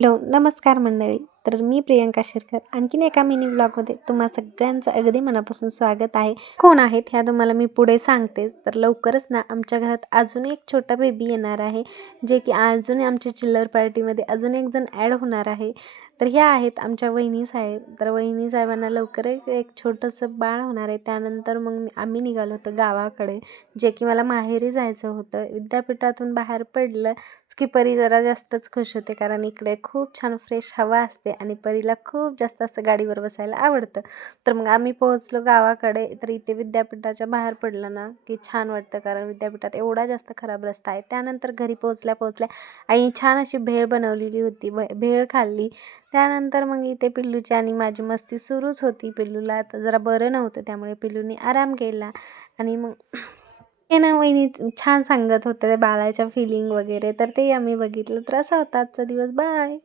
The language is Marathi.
हॅलो, नमस्कार मंडळी. तर मी प्रियंका शिरकर आणखीन एका मिनी व्लॉगमध्ये तुम्हा सगळ्यांचं अगदी मनापासून स्वागत आहे. कोण आहेत ह्या तुम्हाला मी पुढे सांगतेच. तर लवकरच ना आमच्या घरात अजून एक छोटा बेबी येणार आहे, जे की अजून आमच्या चिल्लर पार्टीमध्ये अजून एक जण ॲड होणार आहे. तर ह्या आहेत आमच्या वहिनी साहेब. तर वहिनी साहेबांना लवकरच एक छोटंसं बाळ होणार आहे. त्यानंतर मग आम्ही निघालो होतो गावाकडे, जे की मला माहेरी जायचं होतं. विद्यापीठातून बाहेर पडलं की परी जरा जास्तच खुश होते, कारण इकडे खूप छान फ्रेश हवा असते आणि परीला खूप जास्त असं गाडीवर बसायला आवडतं. तर मग आम्ही पोहोचलो गावाकडे. तर इथे विद्यापीठाच्या बाहेर पडलं ना की छान वाटतं, कारण विद्यापीठात एवढा जास्त खराब रस्ता आहे. त्यानंतर घरी पोहोचल्या पोहोचल्या आईने छान अशी भेळ बनवलेली होती, भेळ खाल्ली. त्यानंतर मग इथे पिल्लूची आणि माझी मस्ती सुरूच होती. पिल्लूला तर जरा बरं नव्हतं, त्यामुळे पिल्लूने आराम केला. आणि मग ते ना वहिनी छान सांगत होत्या त्या बाळाच्या फिलिंग वगैरे, तर ते आम्ही बघितलं. तर असा होता आजचा दिवस. बाय.